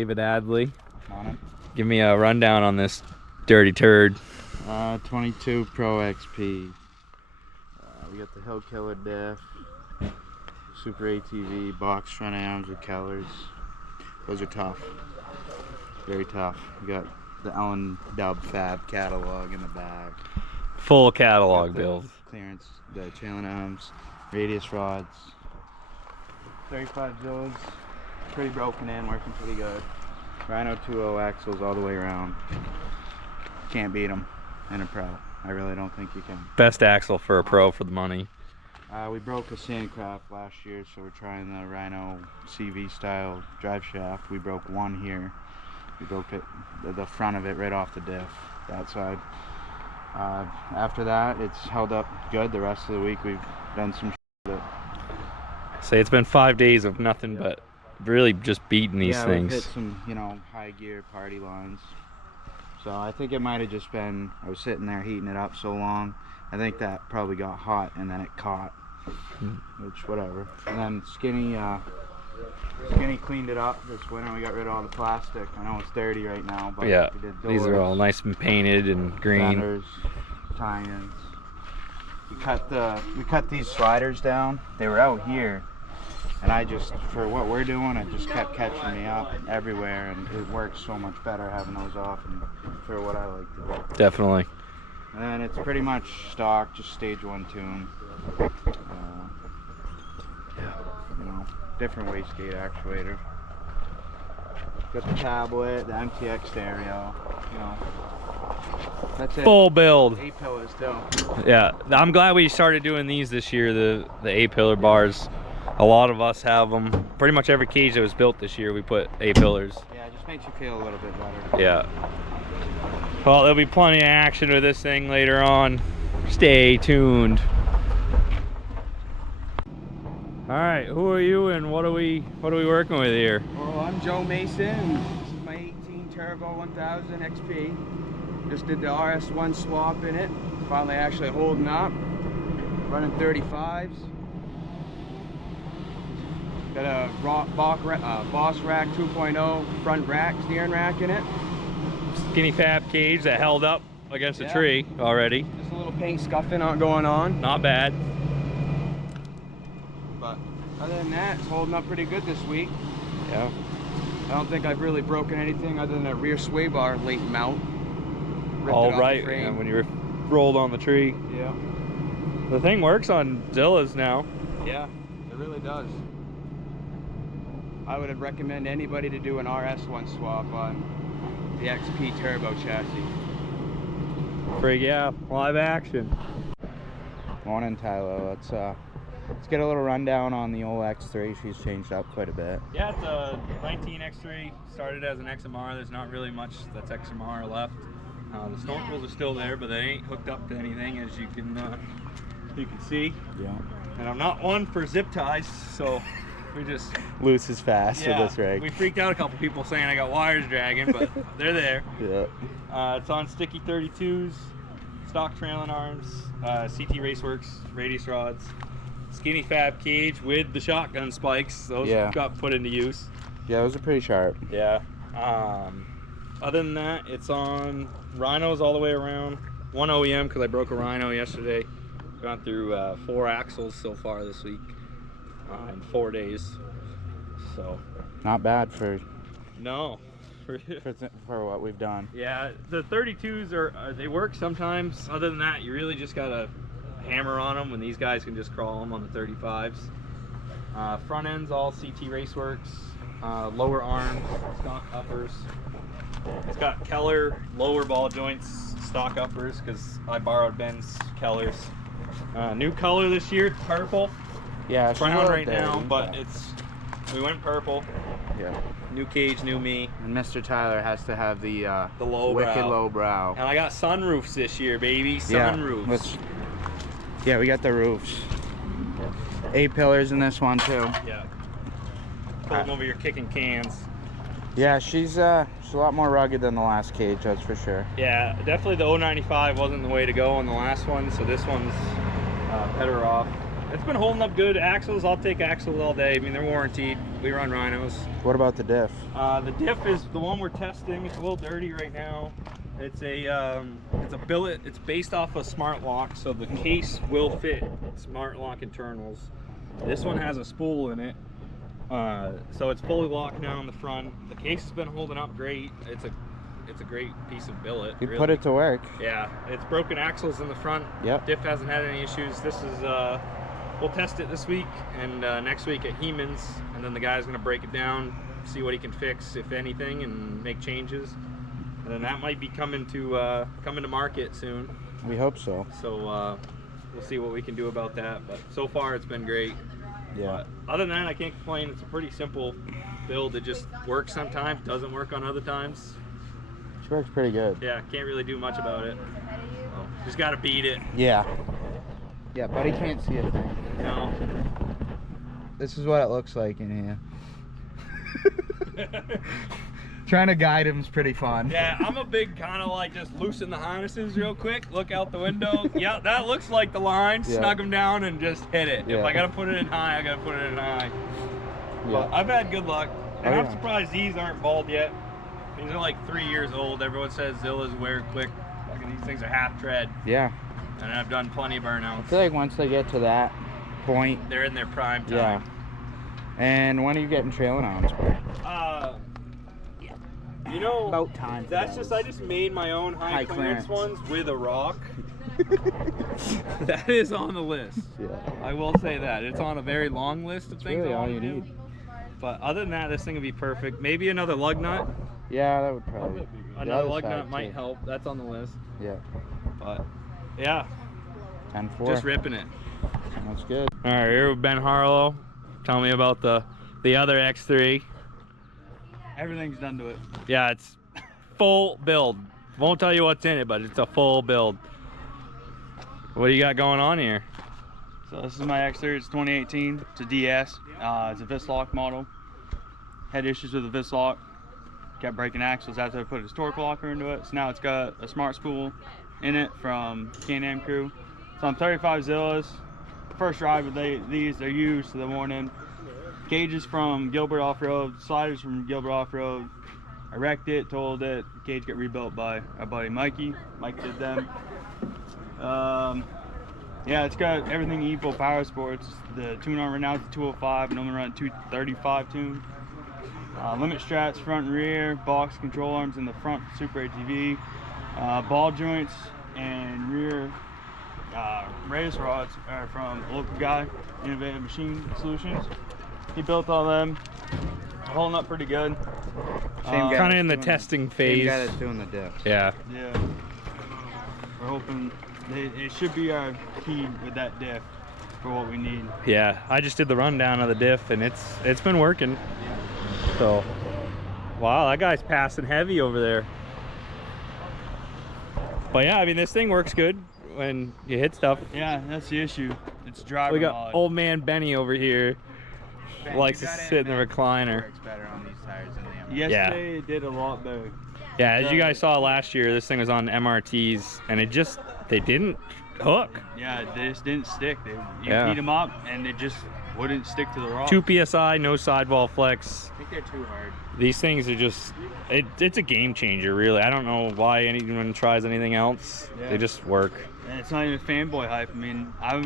David Adley. Morning. Give me a rundown on this dirty turd. 22 Pro XP. We got the Hill Killer diff, Super ATV, box front arms with colors. Those are tough. Very tough. We got the Ellen Dub Fab catalog in the back. Full catalog build. Clearance, the trailing arms, radius rods. 35 Zills. Pretty broken in, working pretty good. Rhino 2.0 axles all the way around. Can't beat them in a pro. I really don't think you can. Best axle for a pro for the money. We broke a Sandcraft last year, so we're trying the Rhino CV style drive shaft. We broke one here. We broke it, the front of it right off the diff, that side. After that, it's held up good. The rest of the week we've done some with it. Say it's been 5 days of nothing but really just beating these things. We've hit some, high gear party lines. So I think it might have just been, I was sitting there heating it up so long. I think that probably got hot and then it caught, which whatever. And then Skinny cleaned it up this winter. We got rid of all the plastic. I know it's dirty right now, but yeah, we did these are all nice and painted and green. Fenders, tie-ins. We cut these sliders down. They were out here. And I just, for what we're doing, it just kept catching me up everywhere, and it works so much better having those off and for what I like to do. Definitely. And then it's pretty much stock, just stage 1 tune. Different wastegate actuator. Got the tablet, the MTX stereo, That's it. Full build. A-pillars too. Yeah, I'm glad we started doing these this year, the A-pillar bars. A lot of us have them. Pretty much every cage that was built this year, we put A-pillars. Yeah, it just makes you feel a little bit better. Yeah. Well, there'll be plenty of action with this thing later on. Stay tuned. All right, who are you and what are we working with here? Well, I'm Joe Mason. This is my 18 Turbo 1000 XP. Just did the RS1 swap in it. Finally actually holding up. Running 35s. Got a Boss Rack 2.0 front rack, steering rack in it. Skinny fab cage that held up against a tree already. Just a little paint scuffing going on. Not bad. But other than that, it's holding up pretty good this week. Yeah. I don't think I've really broken anything other than a rear sway bar late mount. All right, and when you rolled on the tree. Yeah. The thing works on Zillas now. Yeah, it really does. I would recommend anybody to do an RS1 swap on the XP Turbo chassis. Frig, yeah, live action. Morning, Tyler. Let's get a little rundown on the old X3. She's changed up quite a bit. Yeah, it's a 19 X3. Started as an XMR. There's not really much that's XMR left. The snorkels are still there, but they ain't hooked up to anything, as you can see. Yeah. And I'm not one for zip ties, so we just loose is fast with this rig. We freaked out a couple people saying I got wires dragging, but they're there. Yeah. It's on sticky 32s, stock trailing arms, CT Raceworks radius rods, skinny fab cage with the shotgun spikes. Those got put into use. Yeah, those are pretty sharp. Yeah. Other than that, it's on Rhinos all the way around. One OEM because I broke a Rhino yesterday. Gone through 4 axles so far this week. In 4 days, so not bad for what we've done. Yeah, the 32s are they work sometimes. Other than that, you really just gotta hammer on them when these guys can just crawl them on the 35s. Front ends all CT Raceworks, lower arms, stock uppers. It's got Keller lower ball joints, stock uppers because I borrowed Ben's Kellers. New color this year, purple. Yeah, brown right now, but we went purple. Yeah. New cage, new me. And Mr. Tyler has to have the low wicked low brow. And I got sunroofs this year, baby. Sunroofs. Yeah, we got the roofs. A-pillars in this one too. Yeah. Pulling over your kicking cans. Yeah, she's a lot more rugged than the last cage, that's for sure. Yeah, definitely the 095 wasn't the way to go on the last one, so this one's better off. it's been holding up good. Axles, I'll take axles all day. I mean, they're warranted. We run Rhinos. What about the diff? The diff is the one we're testing. It's a little dirty right now. It's a billet. It's based off of Smart Lock, so the case will fit Smart Lock internals. This one has a spool in it, so it's fully locked now in the front. The case has been holding up great. It's a great piece of billet. You really. put it to work. Yeah, it's broken axles in the front. Yep. Diff hasn't had any issues. This is we'll test it this week and next week at Heeman's, and then the guy's gonna break it down, see what he can fix, if anything, and make changes. And then that might be coming to market soon. We hope so. So we'll see what we can do about that. But so far it's been great. Yeah. But other than that, I can't complain. It's a pretty simple build. It just works sometimes, doesn't work on other times. She works pretty good. Yeah, can't really do much about it. So, just gotta beat it. Yeah. Yeah, buddy can't see a thing. No. This is what it looks like in here. Trying to guide him is pretty fun. Yeah, I'm a big kind of like just loosen the harnesses real quick, look out the window. Yeah, that looks like the line. Yeah. Snug them down and just hit it. Yeah. If I gotta put it in high, I gotta put it in high. Yeah. But I've had good luck. And Oh, I'm yeah. surprised these aren't bald yet. These are like 3 years old. Everyone says Zillas wear quick. Fucking these things are half tread. Yeah. And I've done plenty of I burnouts. feel like once they get to that point, They're in their prime time. yeah. And when are you getting trailing on? You know, About time for that's those. just, I just made my own high, High clearance clearance. ones with a rock. That is on the list. Yeah. I will say that. It's on a very long list of That's things really I all wanna you do. need. But other than that, this thing would be perfect. Maybe another lug nut. Yeah, that would probably. the Another other lug side, nut might too. help. That's on the list. Yeah. But yeah, 10-4. just ripping it. That's good. All right, here with Ben Harlow. Tell me about the other X3. Everything's done to it. Yeah, it's full build. Won't tell you what's in it, but it's a full build. What do you got going on here? So this is my X3. It's 2018. It's a DS. It's a Vislock model. Had issues with the Vislock. Kept breaking axles after I put a torque locker into it. So now it's got a smart spool in it from Can-Am Crew. It's on 35 Zillas. First ride with these, they're used, so they're worn in. Gauges from Gilbert Off-Road, sliders from Gilbert Off-Road. I wrecked it, told it. The cage got rebuilt by our buddy Mikey. Mike did them. Yeah, it's got everything equal powersports. The tune on right now is the 205, and I'm running 235 tune. Limit strats front and rear, box control arms in the front, Super ATV, ball joints and rear race rods are from a local guy, Innovative Machine Solutions. He built all them, holding up pretty good. Same guy Kind of in the that's doing testing Same phase. guy that's doing the diff. Yeah. Yeah, we're hoping it should be our key with that diff for what we need. Yeah, I just did the rundown of the diff and it's been working. So, wow, that guy's passing heavy over there. But yeah, I mean, this thing works good when you hit stuff. Yeah, that's the issue. It's driver We got mod. old man Benny over here. Ben, Likes you to gotta sit in the admit, recliner. it works better on these tires than the Yesterday it did a lot better. Yeah, as you guys saw last year, this thing was on MRTs and they didn't hook. Yeah, they just didn't stick. You Yeah. heat them up and they just wouldn't stick to the rock. 2 PSI, no sidewall flex. I think they're too hard. These things are just, it's a game changer, really. I don't know why anyone tries anything else. Yeah. They just work. And it's not even fanboy hype. I mean, I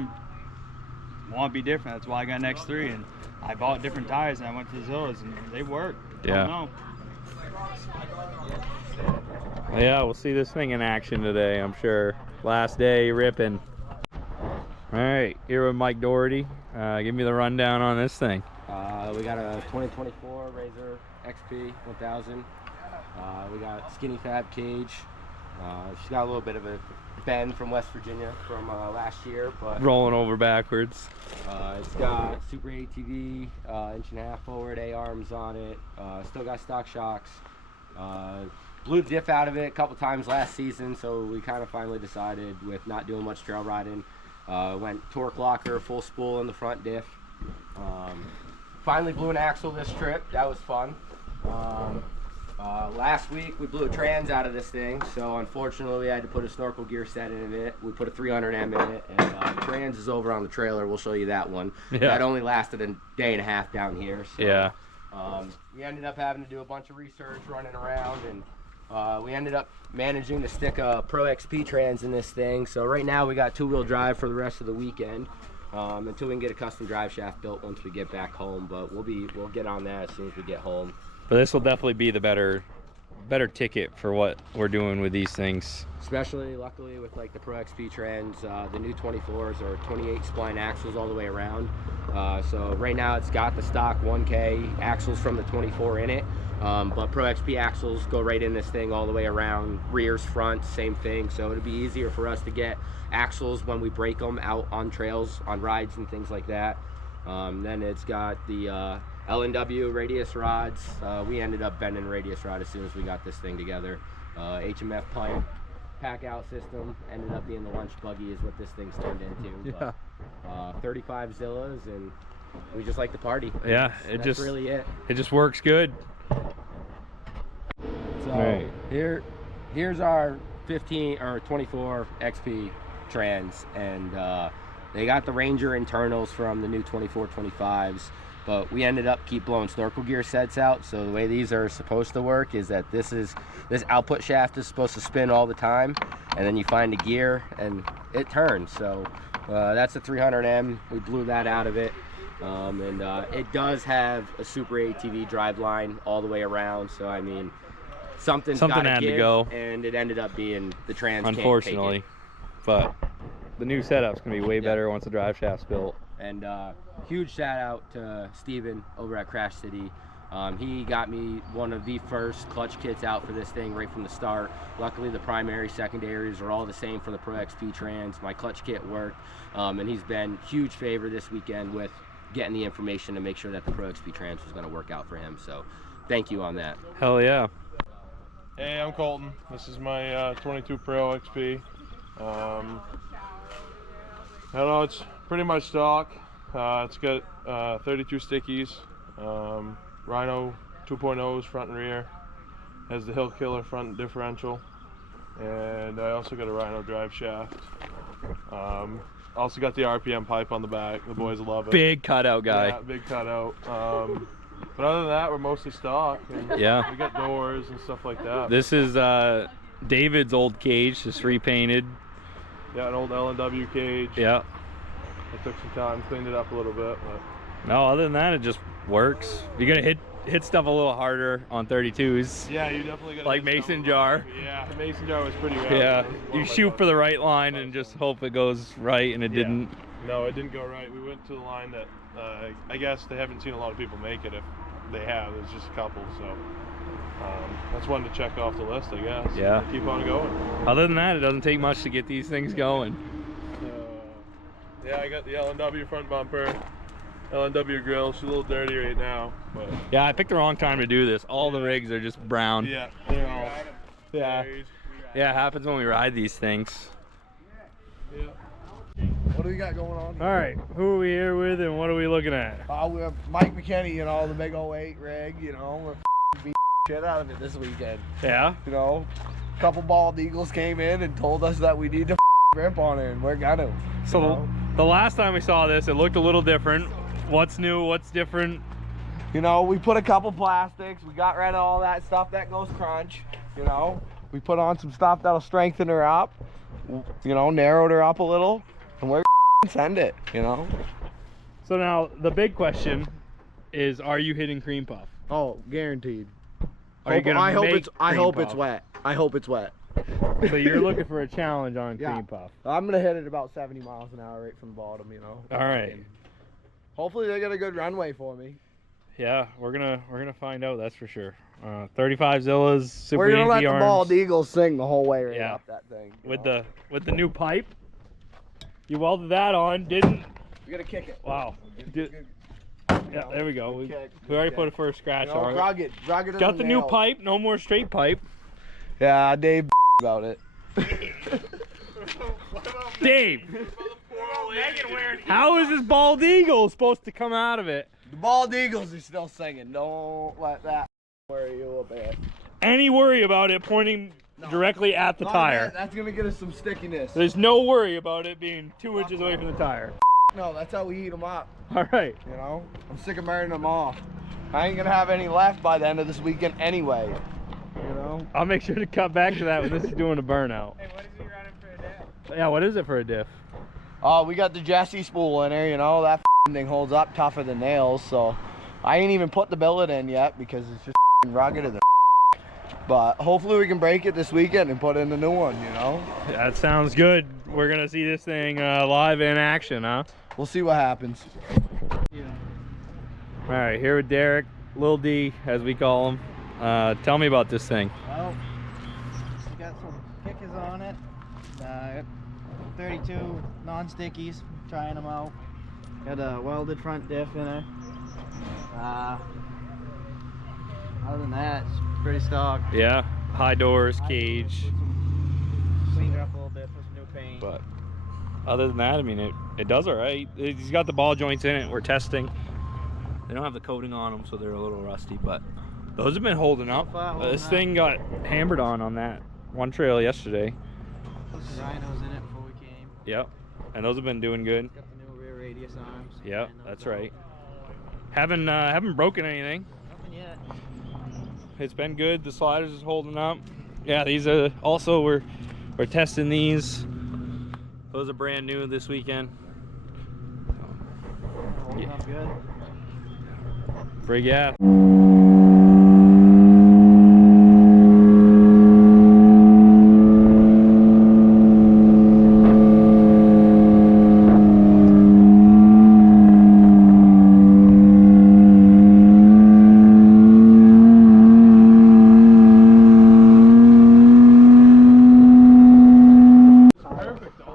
want to be different. That's why I got an X3 and I bought different tires and I went to the Zillas and they work. Yeah. I don't know. Yeah, we'll see this thing in action today, I'm sure. Last day ripping. All right, here with Mike Doherty. Give me the rundown on this thing. We got a 2024 Razor XP 1000. We got skinny fab cage. She's got a little bit of a bend from West Virginia from last year, but Rolling over backwards. it's got Super ATV, inch and a half forward A arms on it. Still got stock shocks. Blew the diff out of it a couple times last season, so we kind of finally decided with not doing much trail riding. Went torque locker, full spool in the front diff. Finally blew an axle this trip. That was fun. Last week we blew a trans out of this thing, so unfortunately we had to put a snorkel gear set in it. We put a 300M in it, and trans is over on the trailer. We'll show you that one. Yeah. That only lasted a day and a half down here. So, Yeah. We ended up having to do a bunch of research, running around, and we ended up managing to stick a Pro XP trans in this thing. So right now we got 2-wheel drive for the rest of the weekend. Until we can get a custom drive shaft built once we get back home, but we'll get on that as soon as we get home. But this will definitely be the better ticket for what we're doing with these things. Especially, luckily, with like the Pro XP trans, the new 24s are 28 spline axles all the way around. So right now it's got the stock 1K axles from the 24 in it, but Pro XP axles go right in this thing all the way around, rears, fronts, same thing. So it'll be easier for us to get axles when we break them out on trails, on rides and things like that. Then it's got the L&W radius rods. We ended up bending radius rod as soon as we got this thing together. HMF pipe pack out system ended up being the lunch buggy is what this thing's turned into. Yeah. But, 35 Zillas, and we just like to party. Yeah, That's really it. It just works good. So Right. here's our 15 or 24 XP trans, and they got the Ranger internals from the new 24 25s, but we ended up keep blowing snorkel gear sets out. So the way these are supposed to work is that this output shaft is supposed to spin all the time, and then you find a gear and it turns. So that's a 300M. We blew that out of it. And it does have a Super ATV driveline all the way around. So I mean, something had to go, and it ended up being the trans. Unfortunately, but the new setup's gonna be way better once the drive shaft's built. And huge shout out to Steven over at Crash City. He got me one of the first clutch kits out for this thing right from the start. Luckily, the primary, secondaries are all the same for the Pro XP trans. My clutch kit worked, and he's been huge favor this weekend with getting the information to make sure that the Pro XP trans was going to work out for him. So thank you on that. Hell yeah. Hey, I'm Colton. This is my 22 Pro XP. I don't know, it's pretty much stock. It's got 32 stickies, Rhino 2.0s front and rear, has the Hill Killer front differential, and I also got a Rhino drive shaft. Also got the RPM pipe on the back. The boys love it. Big cutout guy. Yeah, big cutout. But other than that, we're mostly stock. And Yeah. we got doors and stuff like that. This is David's old cage, just repainted. Yeah, an old L&W cage. Yeah. It took some time, cleaned it up a little bit, but No, other than that, it just works. You're gonna hit stuff a little harder on 32s. yeah, you definitely got Like mason jar. Yeah, the mason jar was pretty rad. Yeah, It was one you of my shoot for the favorites. right line and just hope it goes right, and it Yeah. didn't. No, it didn't go right. We went to the line that I guess they haven't seen a lot of people make it. If they have, there's just a couple. So that's one to check off the list, I guess. Yeah. Keep on going. Other than that, it doesn't take much to get these things going. Yeah, I got the L&W front bumper, L&W grill. She's a little dirty right now, but Yeah, I picked the wrong time to do this. All the rigs are just brown. yeah, they're all. Yeah. buried. Yeah, it happens when we ride these things. Yeah. What do we got going on? All right, who are we here with and what are we looking at? We have Mike McKinney, you know, the big 08 rig, you know, we're beat shit out of it this weekend. Yeah? You know, a couple bald eagles came in and told us that we need to rip on it, and we're gonna. So you know? the last time we saw this, it looked a little different. What's new? What's different? You know, we put a couple plastics, we got rid of all that stuff that goes crunch, you know. We put on some stuff that'll strengthen her up, you know, narrowed her up a little, and we're send it, you know. So now the big question is, are you hitting cream puff? Oh, guaranteed. Are you gonna I hope make it's I cream hope it's puff? wet. I hope it's wet. So you're looking for a challenge on Yeah. cream puff. I'm gonna hit it about 70 miles an hour right from the bottom, you know. All right. And hopefully they get a good runway for me. Yeah, we're gonna find out, that's for sure. 35 Zillas, super We're gonna easy let the arms bald eagle sing the whole way right Yeah. up that thing. you with know? the new pipe. You welded that on, didn't? We gotta kick it. Wow. Good, Yeah, there we go. We kick, already good put a kick. first scratch You know, on it. rugged as Got a the new nail. pipe, no more straight pipe. Yeah, Dave about it. Dave, how is this bald eagle supposed to come out of it? The bald eagles are still singing. Don't let that worry you a bit. any worry about it pointing directly at the tire. That's gonna get us some stickiness. There's no worry about it being 2 inches away from the tire. No, that's how we heat them up. All right. You know, I'm sick of burning them off. I ain't gonna have any left by the end of this weekend anyway. You know. I'll make sure to cut back to that when this is doing a burnout. Hey, what is he running for a diff? Yeah, what is it for a diff? Oh, we got the Jesse spool in there. You know, that thing holds up tougher than nails. So I ain't even put the billet in yet because it's just rugged as a. But hopefully we can break it this weekend and put in a new one. You know. That sounds good. We're gonna see this thing live in action, huh? We'll see what happens. All right, here with Derek, Lil D, as we call him. Tell me about this thing. Well, we got some kickers on it. 32 non-stickies, trying them out. Got a welded front diff in it. Other than that, it's pretty stock. Yeah, high doors, cage. Cleaned it up a little bit, put some new paint. But other than that, I mean, it does all right. He's got the ball joints in it. We're testing. They don't have the coating on them, so they're a little rusty, but those have been holding up. This thing got hammered on that one trail yesterday. Put some rhinos in it before we came. Yep, and those have been doing good. Got the new rear radius arms. Yep, that's right. Haven't broken anything. Nothing yet. It's been good. The sliders is holding up. Yeah, these are also we're testing these. Those are brand new this weekend. Holding up good. Brig yeah.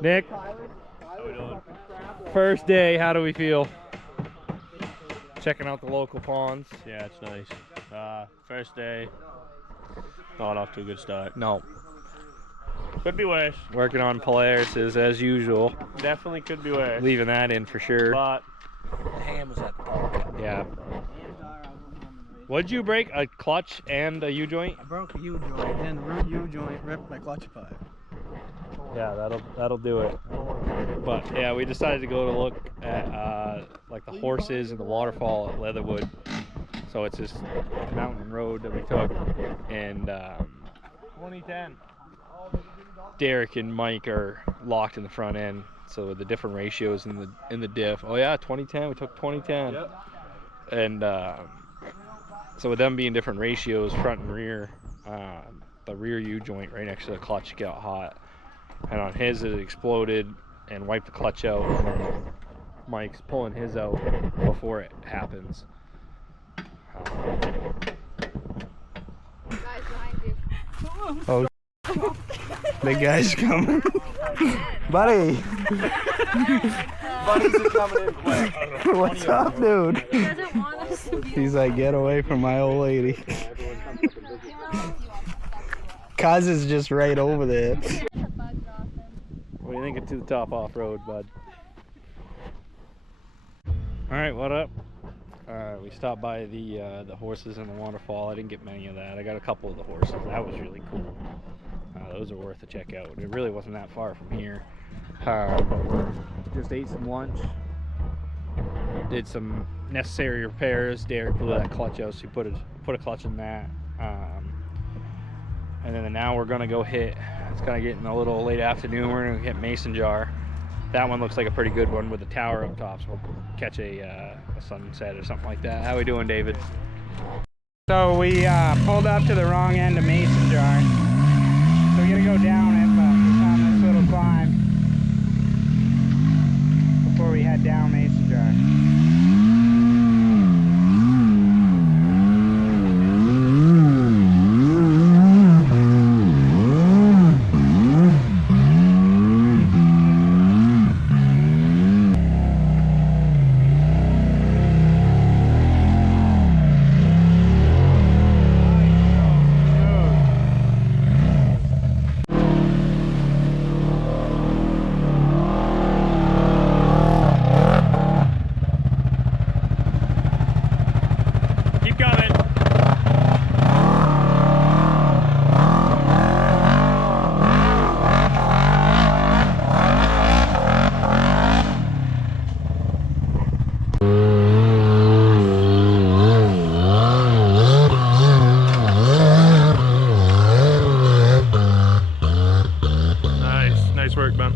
Nick, first day, how do we feel? Checking out the local ponds. Yeah, it's nice. First day, not off to a good start. No. Could be worse. Working on Polaris's as usual. Definitely could be worse. Leaving that in for sure. But The ham was at the top. Yeah. What'd you break? A clutch and a U-joint? I broke a U-joint, and the root U-joint ripped my clutch pipe. Yeah, that'll do it. But yeah, we decided to go to look at like the horses and the waterfall at Leatherwood. So it's this mountain road that we took, and 2010. Derek and Mike are locked in the front end. So with the different ratios in the diff. Oh yeah, 2010. We took 2010. Yep. And so with them being different ratios, front and rear, the rear U-joint right next to the clutch got hot. And on his it exploded and wiped the clutch out. And then Mike's pulling his out before it happens. Guys behind you. Oh, big guy's coming. Buddy. Buddies are coming in quick. What's up, dude? He doesn't want us to be. He's like, get away from my old lady. Cuz is just right over there. What do you think of to the top off-road, bud? All right, what up? We stopped by the horses and the waterfall. I didn't get many of that. I got a couple of the horses. That was really cool. Those are worth a check out. It really wasn't that far from here. Just ate some lunch. Did some necessary repairs. Derek blew that clutch out, so he put a clutch in that. And then now we're gonna go hit. It's kind of getting a little late afternoon. We're gonna hit Mason Jar. That one looks like a pretty good one with a tower up top, so we'll catch a sunset or something like that. How we doing, David? So we pulled up to the wrong end of Mason Jar. So we gotta go down it, but we found this little climb before we head down Mason Jar. work, Ben.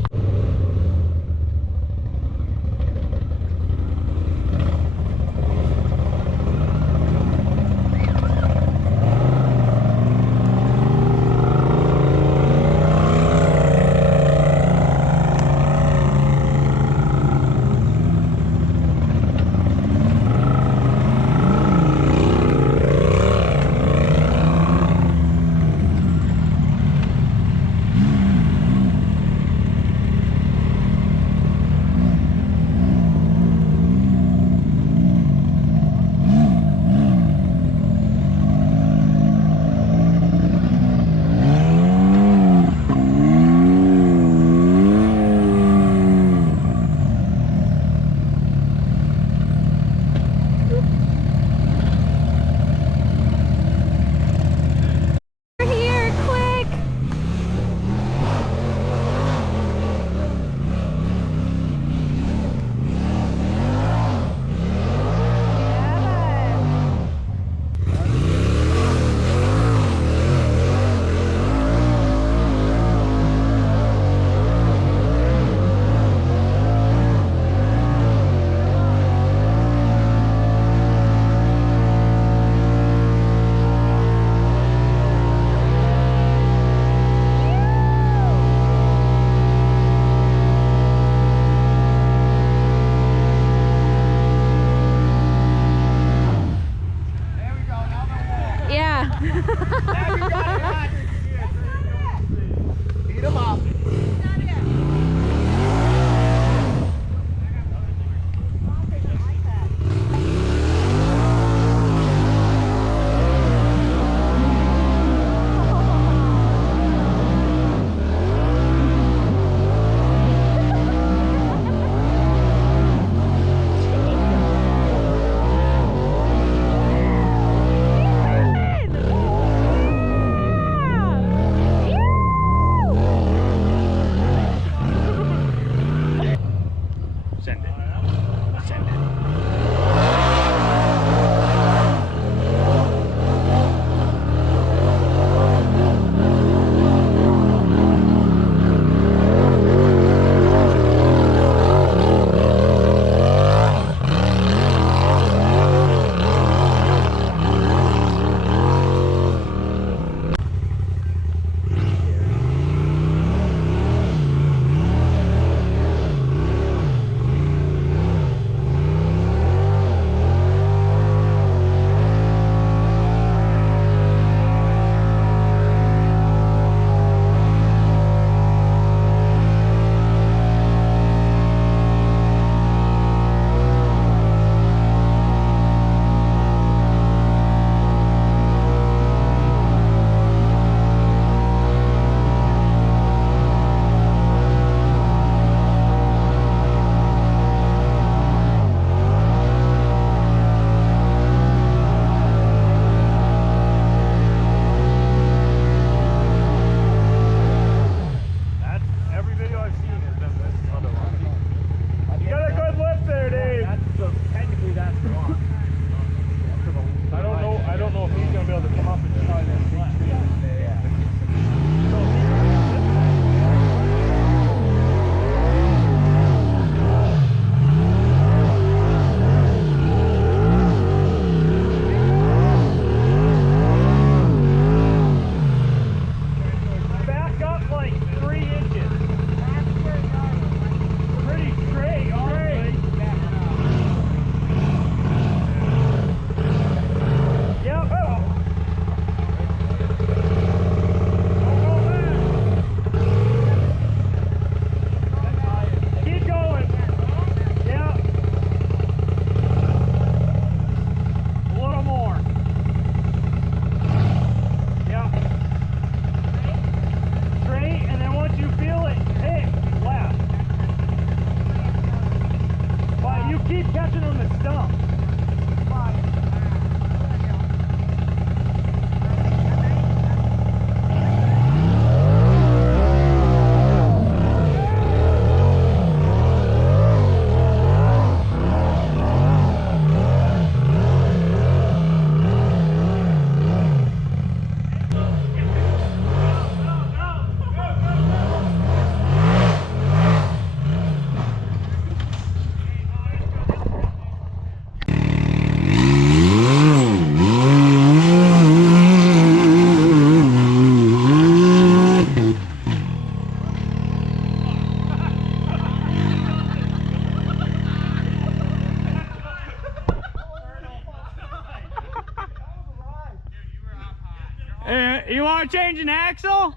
You want to change an axle?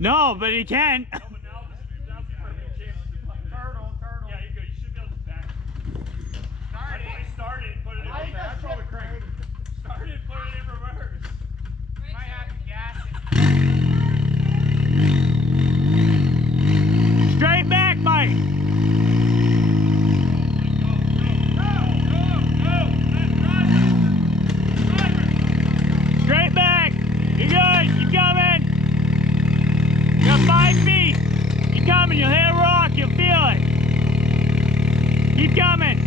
No, but he can. Straight back, Mike. Straight back. You're good. Keep coming. You got 5 feet. Keep coming. You'll hit a rock. You'll feel it. Keep coming.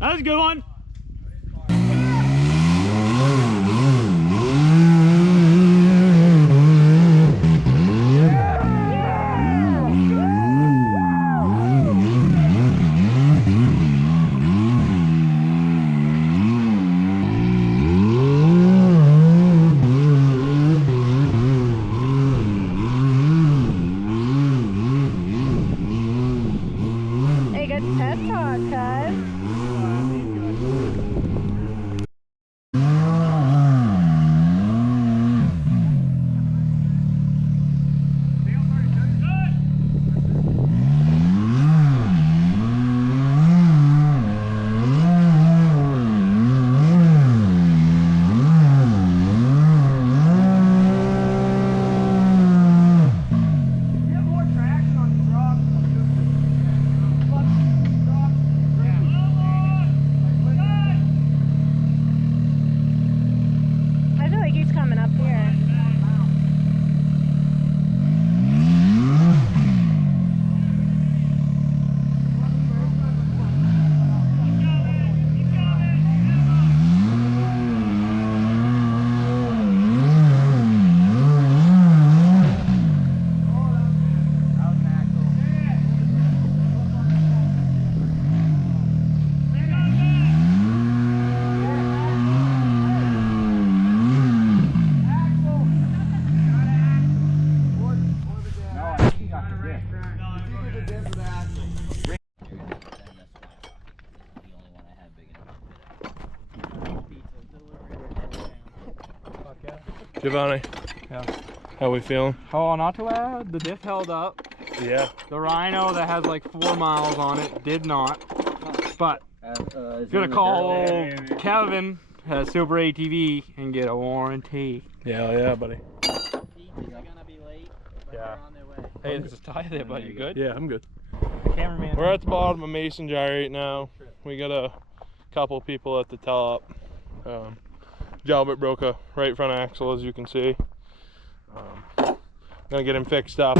That was a good one. Hey, good pep talk, cuz. I feel like he's coming up here. Giovanni. Yeah. How we feeling? Oh, not too bad. The diff held up. Yeah. The Rhino that has like 4 miles on it did not. But gonna call old Kevin at Super ATV and get a warranty. Yeah, buddy. Yeah. Hey, there's a tie there, buddy. You good? Yeah, I'm good. Cameraman. We're at the bottom of Mason Jar right now. We got a couple people at the top. Jalbert broke a right front axle, as you can see. Gonna get him fixed up.